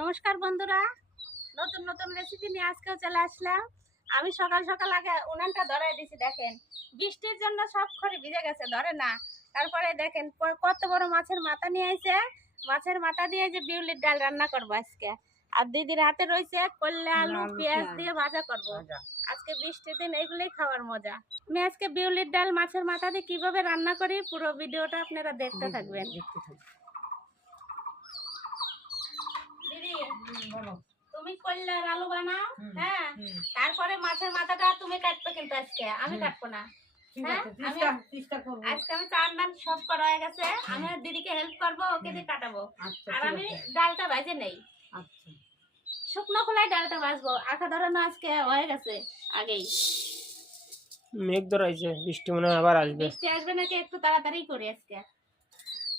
নমস্কার বন্ধুরা, নতুন নতুন রেসিপি নিয়ে আজকেও চলে আসলাম। আমি সকাল সকাল আগে উনানটা ধরাই দিছি। দেখেন বৃষ্টির জন্য সব খড়ি ভিজে গেছে, ধরে না। তারপরে দেখেন কত বড় মাছের মাথা নিয়ে আইছে। মাছের মাথা দিয়ে যে বিউলির ডাল রান্না করবো আজকে। আর দিদির হাতে রয়েছে কল্লা আলু পেঁয়াজ দিয়ে ভাজা করবো। আজকে বৃষ্টির দিন এগুলোই খাওয়ার মজা। আমি আজকে বিউলির ডাল মাছের মাথা দিয়ে কিভাবে রান্না করি পুরো ভিডিওটা আপনারা দেখতে থাকবেন। তুমি কল্লার আলু বানাও, হ্যাঁ। তারপরে মাছের মাথাটা তুমি কাটবে, কিন্তু আজকে আমি কাটবো না। আজকে আমি চার ডাল সব করা হয়ে গেছে। আমি দিদিকে হেল্প করবো, ওকে দিয়ে কাটাবো। আর আমি ডালটা ভাজে নেই, শুকনো খোলায় ডালটা ভাজবো। আখা ধরানো আজকে হয়ে গেছে আগেই। মেঘ ধরাইছে, বৃষ্টি মনে হয় আবার আসবে। বৃষ্টি আসবে নাকি একটু তাড়াতাড়ি করি আজকে।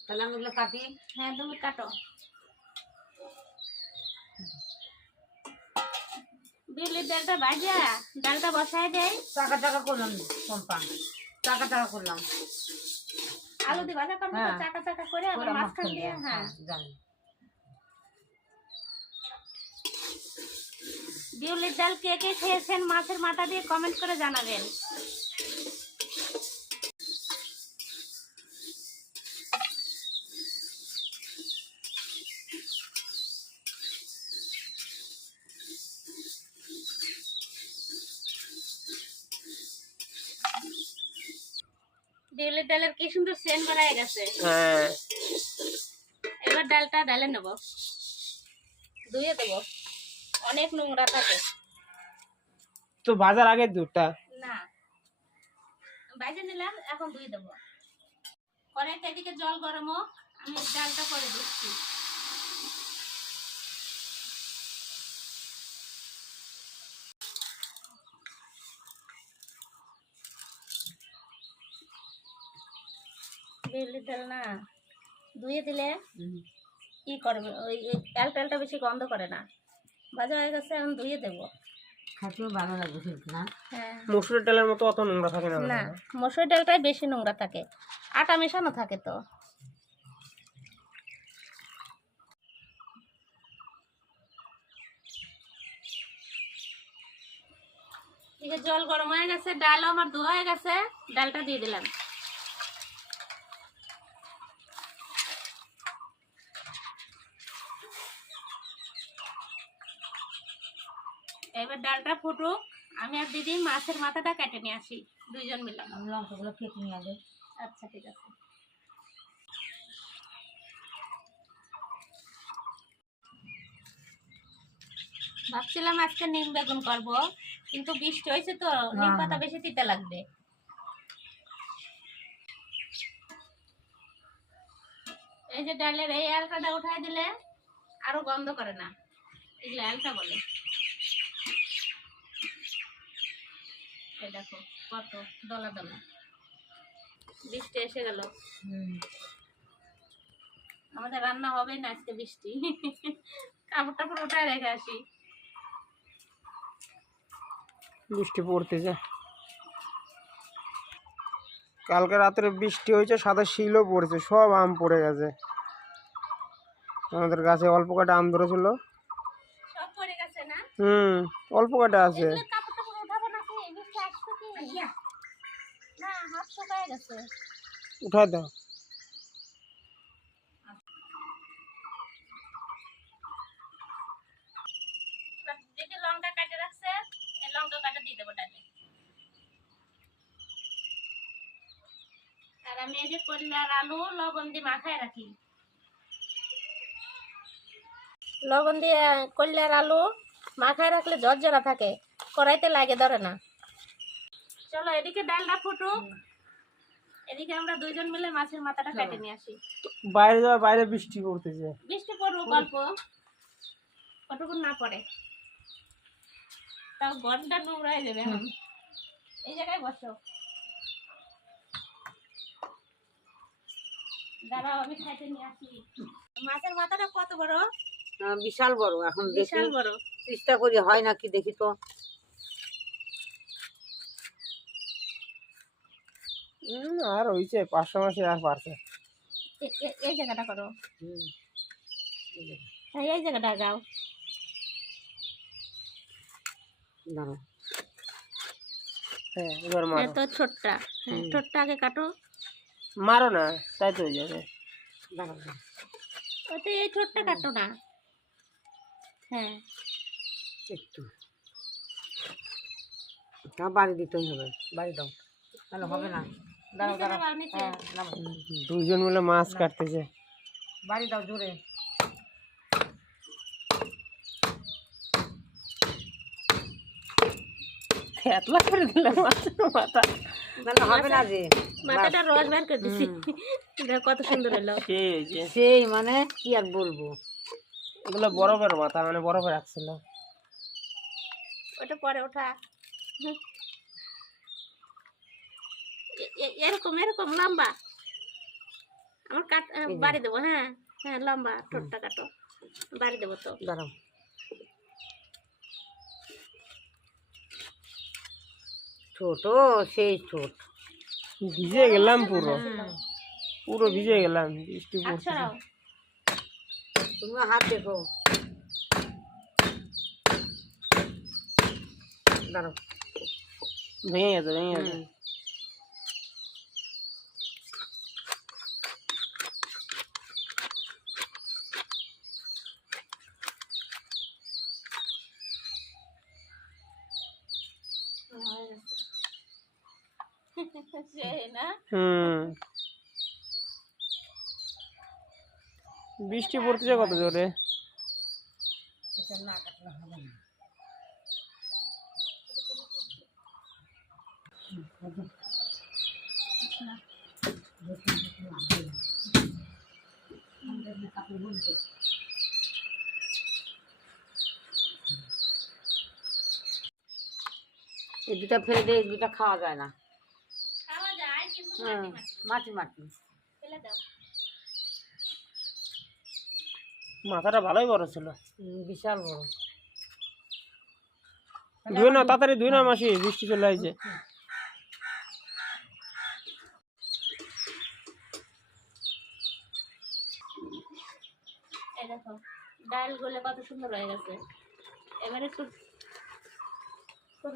তাহলে আমি এগুলো কাটি। হ্যাঁ, তুমি কাটো। বিউলির ডালটা ভাজা ডালটা বসাই দেয়। চাকা চাকা করলাম, চম্পা চাকা চাকা করলাম। আলু দিয়ে ভাজা করবো, চাকা চাকা করে আবার মাঝখান দিয়ে। হ্যাঁ, জানি। বিউলির ডাল কে কে খেয়েছেন মাছের মাথা দিয়ে কমেন্ট করে জানাবেন। বিউলির ডালের কি সুন্দর সেন্ট বেরিয়ে গেছে। হ্যাঁ, এবার ডালটা ঢালে নেব, ধুয়ে দেবো, অনেক নোংরা থাকে। তো বাজার আগে দুধটা না, বাইরে নিলাম, এখন ধুয়ে দেবো। কড়াইতে এদিকে জল গরম হোক, আমি ডালটা করে দিচ্ছি। বিউলির ডাল না ধুয়ে দিলে কি করবে, ওই ডালটা বেশি গন্ধ করে না। ভাজা হয়ে গেছে, এখন ধুয়ে দেবো। খাতেও ভালো লাগবে শুনতে না। হ্যাঁ, মসুরের ডালের মতো অত নোংরা থাকে না। না, মসুর ডালটাই বেশি নোংরা থাকে, আটা মেশানো থাকে তো। এদিকে জল গরম হয়ে গেছে, ডালও আমার ধোয়া হয়ে গেছে, ডালটা দিয়ে দিলাম। এবার ডালটা ফুটুক, আমি আর দিদি মাছের মাথাটা কেটে নিয়ে আসি, দুইজন মিলে। আমি লঙ্কাগুলো কেটে নিয়ে আগে। আচ্ছা, ঠিক আছে। ভাবছিলাম আজকে নিম বেগুন করবো, কিন্তু বৃষ্টি হয়েছে তো নিম পাতা বেশি তিতা লাগবে। এই যে ডালের এই আলকাটা উঠাই দিলে আরো গন্ধ করে না, এগুলো আলকা বলে। এই দেখো কত দলা দলা। বৃষ্টি এসে গেল, আমাদের রান্না হবে না আজকে। বৃষ্টি কাপড় টাপড় উঠায় রেখে আসি। বৃষ্টি পড়তেছে, কালকে রাত্রে বৃষ্টি হয়েছে, সাথে শিলও পড়েছে, সব আম পড়ে গেছে। আমাদের গাছে অল্প কটা আম ধরেছিল। সব পড়ে গেছে না? অল্প কটা আছে। এগুলো কাপড় টাপড় উঠাবো নাকি? বৃষ্টি আসবে কি? না, হাত শুকায় গেছে। উঠাই দাও। যেটা লঙ্কা কাটে রাখছে, এই লঙ্কা কাটা দিয়ে দেবো ডালে। আর আমি এই যে কল্যার আলু লবণ দিয়ে মাখায় রাখি। লবণ দিয়ে কল্যার আলু মাখায় রাখলে ঝরঝরা থাকে, কড়াইতে লাগে ধরে না। চলো এদিকে ডালটা ফুটুক, এদিকে আমরা দুইজন মিলে মাছের মাথাটা কেটে নিয়ে আসি। বাইরে যাওয়া, বাইরে বৃষ্টি পড়তেছে। বৃষ্টি পড়ুক অল্প, কতক্ষণ না পড়ে, তাও ঘরটা নোংরা হয়ে যাবে। এখন এই জায়গায় বসো, দাঁড়াও আমি খাইতে নিয়ে আসি। মাছের মাথাটা কত বড়? বিশাল বড়। এখন বিশাল বড়, চেষ্টা করি হয় নাকি দেখি তো। আর হইছে 500 মাসে আর পারছে। এই জায়গাটা করো। এই জায়গাটা গাও। দাঁড়াও হ্যাঁ এবার মারো। তো ঠোঁটটা, হ্যাঁ ঠোঁটটা আগে কাটো। মারো না, তাই তো হয়ে যাবে। দাঁড়াও ওতে এই ঠোঁটটা কাটো না। হ্যাঁ একটু বাড়ি দিতেই হবে, বাড়ি দাও, তাহলে হবে না। দাঁড়াও নিচে দাঁড়াও, নামাও, নিচে। হ্যাঁ নামাও। দুইজন মিলে মাছ কাটতেছে। বাড়ি দাও জোরে। এতলা করে দিলাম মাছের মাথা। না না হবে না যে, মাথাটা রস বের করে দিছি। দেখো কত সুন্দর হলো। সেই হয়েছে। সেই মানে কি আর বলবো। এগুলো বরফের মাথা, মানে বরফে রাখছিল। ওটা পরে ওঠা। এরকম এরকম লম্বা আমার কাট বাড়ি দেবো। হ্যাঁ হ্যাঁ লম্বা ঠোঁটটা কাটো, বাড়ি দেবো তো। দাঁড়াও ছোট, সেই ছোট। ভিজে গেলাম পুরো, পুরো ভিজে গেলাম, বৃষ্টি পড়ছে। আচ্ছা তুমি হাত দেখো। দাঁড়াও ভেঙে গেছে, ভেঙে গেছে। সেই না বৃষ্টি পড়তেছে কত জোরে। এই দুটা ফেলে দিয়ে এই দুটা খাওয়া যায় না। খাওয়া যায় কিন্তু হুম, মাটি মাটি। ফেলে দাও। মাথাটা ভালোই বড় ছিল। বিশাল বড়। ধুয়ে না তাড়াতাড়ি, ধুয়ে না মাসি, বৃষ্টি চলে আসছে। এই দেখো ডাল গুলো কত সুন্দর হয়ে গেছে। এবারে একটু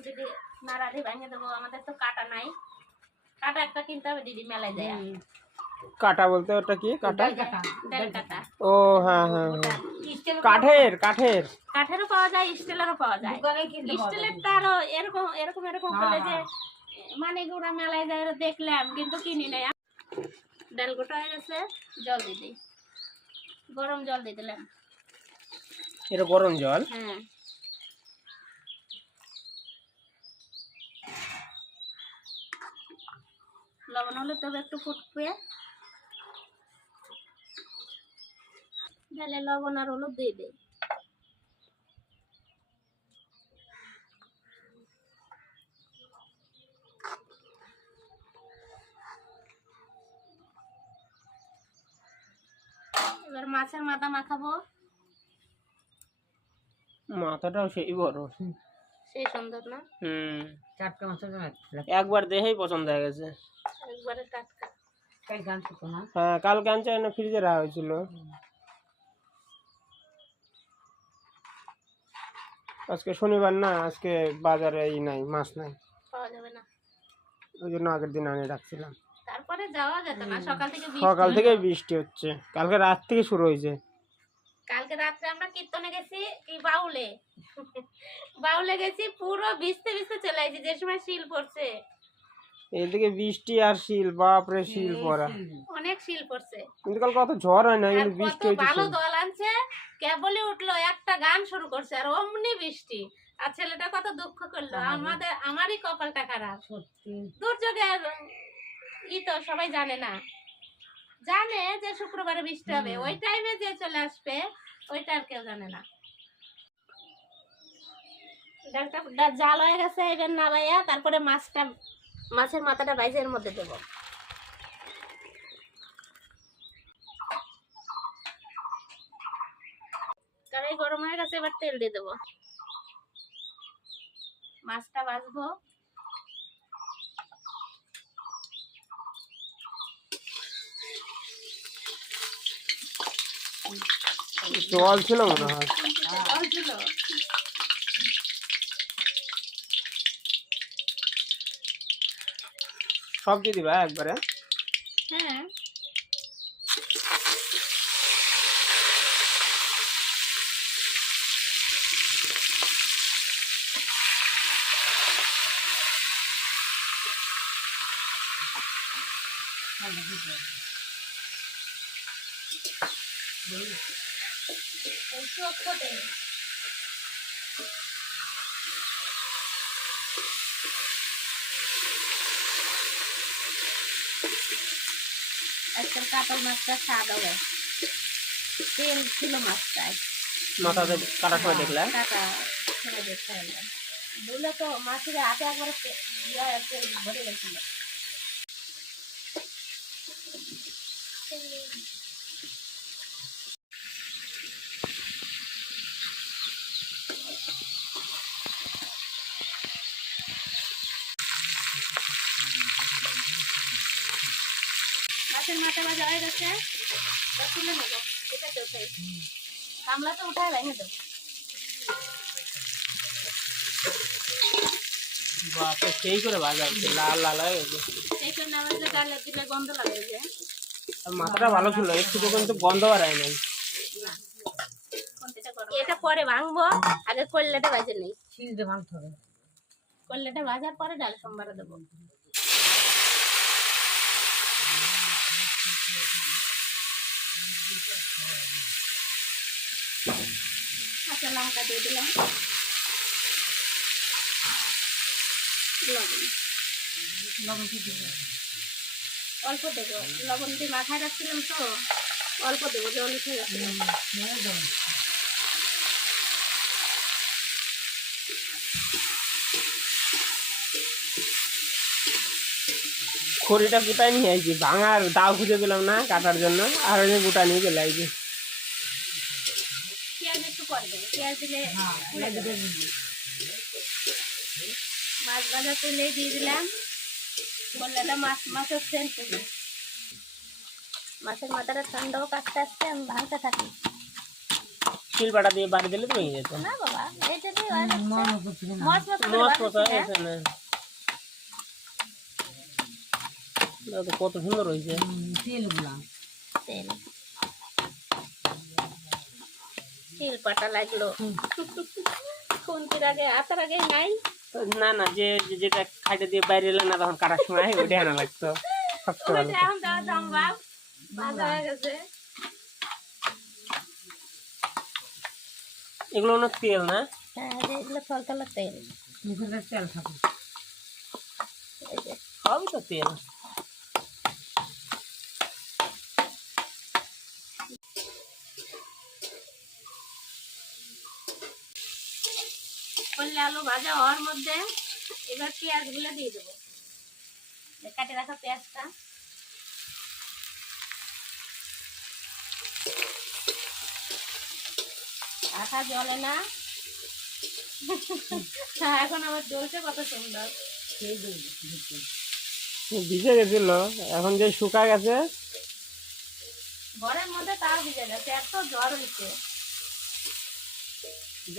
দিদি নাড়া দিয়ে ভেঙে দেবো। আমাদের তো কাটা নাই, কাটা একটা কিনতে হবে দিদি মেলায় যায়। কাটা বলতে ওটা কি কাটা? ডাল কাটা। ও হ্যাঁ হ্যাঁ হ্যাঁ, স্টিল কাঠের কাঠের। কাঠেরও পাওয়া যায়, স্টিলেরও পাওয়া যায়। দোকানে কিনতে পাওয়া যায়। স্টিলেরটা আরো এরকম এরকম এরকম করলে যে মানে গুঁড়া মেলায় যায় দেখলাম, কিন্তু কিনি নাই। ডাল গোটা হয়ে গেছে, জল দিয়ে দিই, গরম জল দিয়ে দিলাম। এটা গরম জল? হ্যাঁ লবণ হলে তবে একটু ফুটবে, তাহলে লবণ আর হলুদ দিয়ে দিই। এবার মাছের মাথা মাখাবো। মাথাটাও সেই বড়। সেই সুন্দর না? টাটকা মাছের একবার দেখেই পছন্দ হয়ে গেছে। একবারে টাটকা। কাল গান ছিল না? হ্যাঁ কালকে আনছে, না ফ্রিজে রাখা হয়েছিল। আজকে শনিবার না, আজকে বাজারে এই নাই, মাছ নাই, পাওয়া যাবে না, ওই জন্য আগের দিন আনে রাখছিলাম। তারপরে যাওয়া যেত না, সকাল থেকে সকাল থেকে বৃষ্টি হচ্ছে, কালকে রাত থেকে শুরু হয়েছে। কালকে রাত্রে আমরা কীর্তনে গেছি, কি বাউলে বাউলে গেছি, পুরো ভিজতে ভিজতে চলে আসছি, যে সময় শিল পড়ছে। এদিকে বৃষ্টি আর শিল, বাপরে শিল পড়া, অনেক শিল পড়ছে। কিন্তু কালকে অত ঝড় হয় না, আর কিন্তু কত বৃষ্টি হয়েছে। ভালো দল আনছে, কেবলই উঠলো একটা গান শুরু করছে আর অমনি বৃষ্টি। আর ছেলেটা কত দুঃখ করলো, আমারই কপালটা খারাপ। সত্যি দুর্যোগের ই তো সবাই জানে না, জানে যে শুক্রবারে বৃষ্টি হবে, ওই টাইমে যে চলে আসবে ওইটা আর কেউ জানে না। ডালটা জাল হয়ে গেছে, এবার নামাইয়া তারপরে মাছের মাথাটা বাইজের মধ্যে দেবো। কড়াই গরম হয়ে গেছে, এবার তেল দিয়ে দেবো, মাছটা ভাজবো। জল ছিল মনে হয়। খুন্তিতে জল ছিল। সব দিয়ে দিবা একবারে? হ্যাঁ, একটু অক্ষতে। আজকাল কাতল মাছটা স্বাদ হবে, তেল ছিল মাছটায়। মাথাতে কাটার সময় দেখলে? কাটা ছেড়ে দেখতে হবে, দুলে তো মাছের হাতে একবারে তেল ভরে গেছিল। মাছের মাথা ভাজা হয়ে গেছে, এবার তুলে নেবো। এটা তো সেই গামলা তো উঠায় ভেঙে দেবো। বাপরে সেই করে ভাজা হচ্ছে, লাল লাল হয়ে গেছে। সেই জন্য আমার যে ডালে দিলে গন্ধ লাগে যে। আর মাথাটা ভালো ছিল, একটু কিন্তু গন্ধ বাড়ায় নাই। এটা পরে ভাঙবো, আগে কল্যাটা ভাজে নেই। শিল দিয়ে ভাঙতে হবে। কল্যাটা ভাজার পরে ডাল সম্বারে দেবো। কাঁচা লঙ্কা দিয়ে দিলাম, অল্প দেবো, লবণ দিয়ে মাথায় রাখছিলাম তো অল্প দেবো, জল উঠে গেছে। খড়িটা কোথায় নিয়ে আইছি, ভাঙার দাও খুঁজে পেলাম না কাটার জন্য, আর ওই যে গোটা নিয়ে চলে আইছি। পেঁয়াজ একটু পরে দেবো, পেঁয়াজ দিলে পুড়ে যাবে। মাছ ভাজা তুলে দিয়ে দিলাম, কল্যাটা মাছের সেন্ট তুলি। মাছের মাথাটা ঠান্ডা হোক আস্তে আস্তে, আমি ভাঙতে থাকি। শিলপাটা দিয়ে বাড়ি দিলে তো ভেঙে যেত। না বাবা, এটা দিয়ে হয়ে যাচ্ছে। মচমচ করে মস্ত ভাজছি, হয়ে হ্যাঁ। গেছে না? এটা তো কত সুন্দর হয়েছে। তেলগুলা তেল শিল পাটা লাগলো। খুন্তির আগে আতার আগে নাই। না না, যেটা খাইতে দিয়ে বাইরে এলে না তখন কাটার সময় ওইটা আনা লাগতো, শক্ত ভালো। ওইটা এখন দেওয়া সম্ভব, ভাজা হয়ে গেছে। এগুলো অনেক তেল না? হ্যাঁ, এগুলো থলথলা তেল। নিজেদের তেল থাকে। এই যে সবই তো তেল। করলে আলু ভাজা হওয়ার মধ্যে এবার পেঁয়াজ গুলো দিয়ে দেবো, কাটে রাখা পেঁয়াজটা। আঠা জলে না। এখন আবার জ্বলছে কত সুন্দর। ভিজে গেছিল, এখন যে শুকা গেছে। ঘরের মধ্যে তাও ভিজে গেছে, এত জ্বর হয়েছে। এই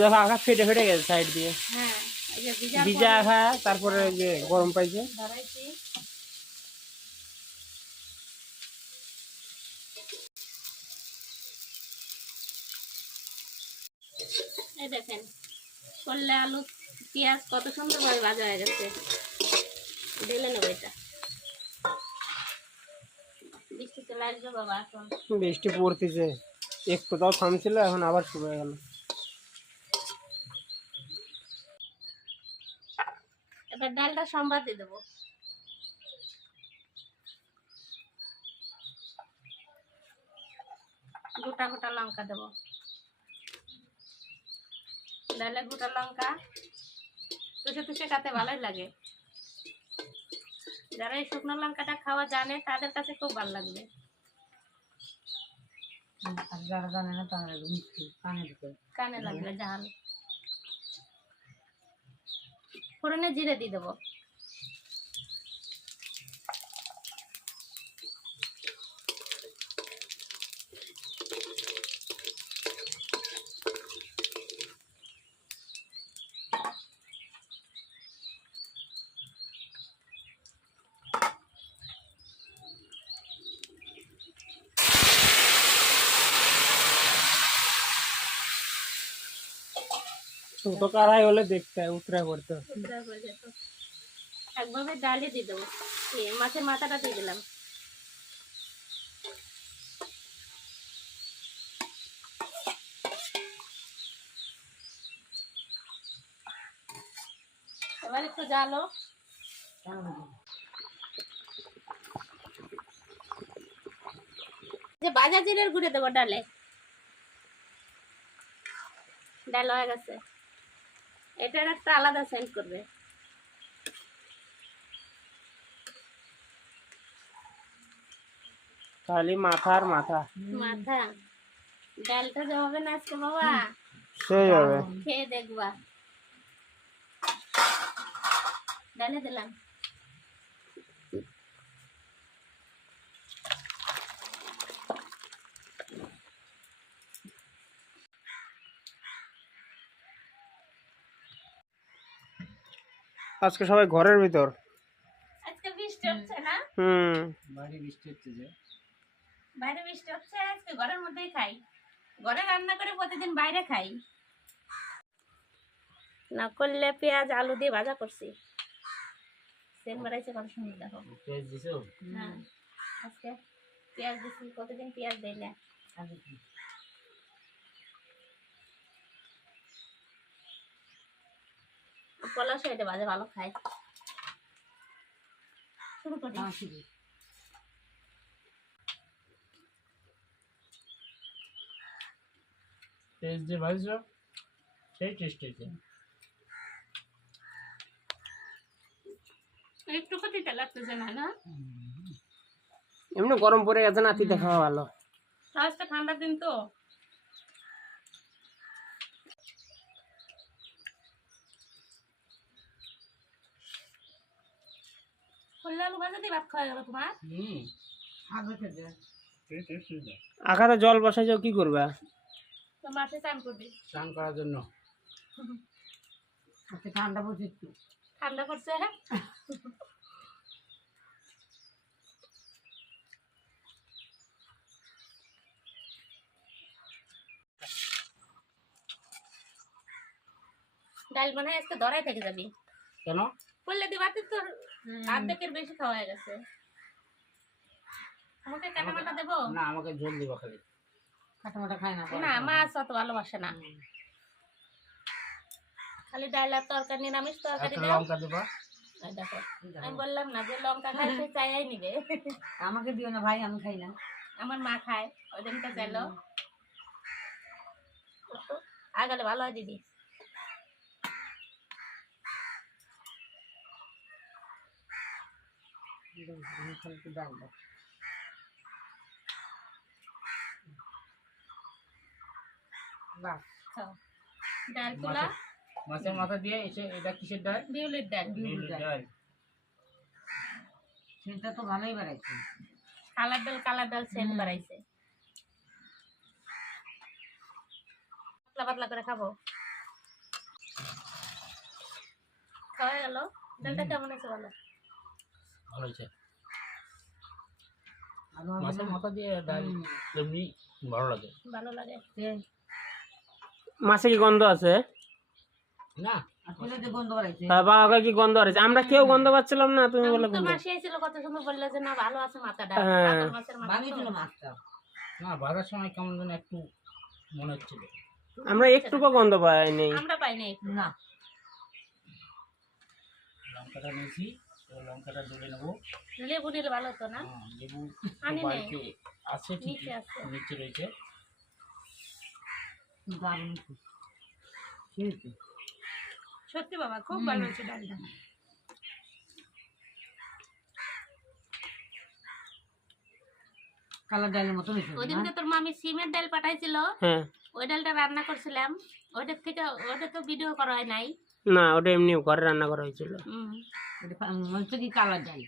দেখো আঘাত ফেটে ফেটে গেছে সাইড দিয়ে। হ্যাঁ, এই যে ভিজা আঘা, তারপরে ওই যে গরম পাইছে। ধরাইছি। এই দেখেন করলে আলু পেঁয়াজ কত সুন্দর ভাবে ভাজা হয়ে গেছে। ঢেলে নেবো এটা। বৃষ্টি চলে আসবে বাবা এখন। বৃষ্টি পড়তেছে, একটু তাও থামছিল, এখন আবার শুরু হয়ে গেল। এবার ডালটা সম্বাদ দিয়ে দেবো। গোটা গোটা লঙ্কা দেবো, ডালে গোটা লঙ্কা তুষে তুষে খাতে ভালোই লাগে। যারা এই শুকনো লঙ্কাটা খাওয়া জানে তাদের কাছে খুব ভালো লাগবে। আর যারা জানে না তারা মিষ্টি কানে দিতে কানে লাগবে ঝাল। ফোড়নে জিরে দিয়ে দেবো। ছোট কড়াই হলে দেখতে উতরা পড়তো। উদ্ধার করে যেত। একভাবে ডালে দিয়ে দেবো, এই মাছের মাথাটা দিয়ে দিলাম। এবার একটু জ্বালো। যে ভাজা জিরের গুঁড়ে দেবো ডালে। ডাল হয়ে গেছে, এটার একটা আলাদা সেন্ট করবে। খালি মাথার মাথা মাথা ডালটা যে হবে না আজকে বাবা, সেই হবে। খেয়ে দেখবা। ডালে দিলাম। আজকে সবাই ঘরের ভিতর। আজকে বৃষ্টি হচ্ছে না, বাইরে বৃষ্টি হচ্ছে যে। বাইরে বৃষ্টি হচ্ছে, আজকে ঘরের মধ্যেই খাই। ঘরে রান্না করে প্রতিদিন বাইরে খাই না। করলে পেঁয়াজ আলু দিয়ে ভাজা করছি, সেন বাড়াইছে কত সুন্দর দেখো। পেঁয়াজ দিছো? হ্যাঁ, আজকে পেঁয়াজ দিছি, প্রতিদিন পেঁয়াজ দেই না। পলাশ হইতে ভাজা ভালো খায়। শুরু করি। পেঁয়াজ দিয়ে ভাজছো, সেই টেস্ট হয়েছে। একটু তিতা লাগতেছে না, না এমনি গরম পড়ে গেছে না, তিতে খাওয়া ভালো। আজকে ঠান্ডার দিন তো। করলে আলু ভাজা দিয়ে ভাত খাওয়া গেল তোমার। আখাতে জল বসাই যাও, কি করবা? তো মাঠে চান করবি। স্নান করার জন্য। ঠান্ডা পড়ছে একটু। ঠান্ডা করছে, হ্যাঁ। ডাল বানায় আজকে ধরাই থেকে যাবি। কেন? করলে দিবাতে তোর অর্ধেকের বেশি খাওয়া হয়ে গেছে। আমাকে কাটামাটা দেবো না, আমাকে ঝোল দিবা খালি। কাটামাটা খায় না। না, মাছ অত ভালোবাসে না। খালি ডাল আর তরকারি, নিরামিষ তরকারি দাও। লঙ্কা দিবা। এই দেখো, আমি বললাম না যে লঙ্কা খায় সে চাইয়াই নিবে। আমাকে দিও না ভাই, আমি খাই না। আমার মা খায়, ওই দিনটা চাইলো। আগালে ভালো হয় দিদি। খাও। ডাল তুলা, মাছের মাথা দিয়ে এটা কিসের ডাল? বিউলির ডাল। ডাল। সেটা তো ভালোই বেড়াইছে। কালার ডাল সেন্ট বাড়াইছে। পাতলা পাতলা করে খাবো। খাওয়া গেল। ডালটা কেমন হয়েছে বলো? ভালো হয়েছে। মাছের মাথা দিয়ে ডাল এমনি ভালো লাগে। ভালো লাগে। মাছে কি গন্ধ আছে? না, আসলে যে গন্ধ বেড়াইছে। বাবা কি গন্ধ আছে? আমরা কেউ গন্ধ পাচ্ছিলাম না, তুমি বলে তো গন্ধ। মাসি আইছিল কত সুন্দর, বললো যে না ভালো আছে মাথাটা। হ্যাঁ। কাতল মাছের মাথা তো। ভাঙিয়েছিল মাছটা। না, ভাজার সময় কেমন যেন একটু মনে হচ্ছিল। আমরা একটুকু গন্ধ পাইনি। আমরা পাই নাই। না, লঙ্কাটা নিয়েছি, লঙ্কাটা ডলে নেবো। লেবু নিলে ভালো হতো না। লেবু আনি নাই। বাড়িতে আছে, ঠিক নিচে আছে। নিচে রয়েছে। দারুণ খেয়েছে। সত্যি বাবা, খুব ভালো হয়েছে ডালটা। কালার ডালের মতো হয়েছে। ওইদিনকে তোর মামি সিমের ডাল পাঠাইছিল, ওই ডালটা রান্না করছিলাম। ওইটা তো ভিডিও করা হয় নাই। না, ওটা এমনি ঘরে রান্না করা হয়েছিল। এটা মনে হচ্ছে কি কালার ডাল।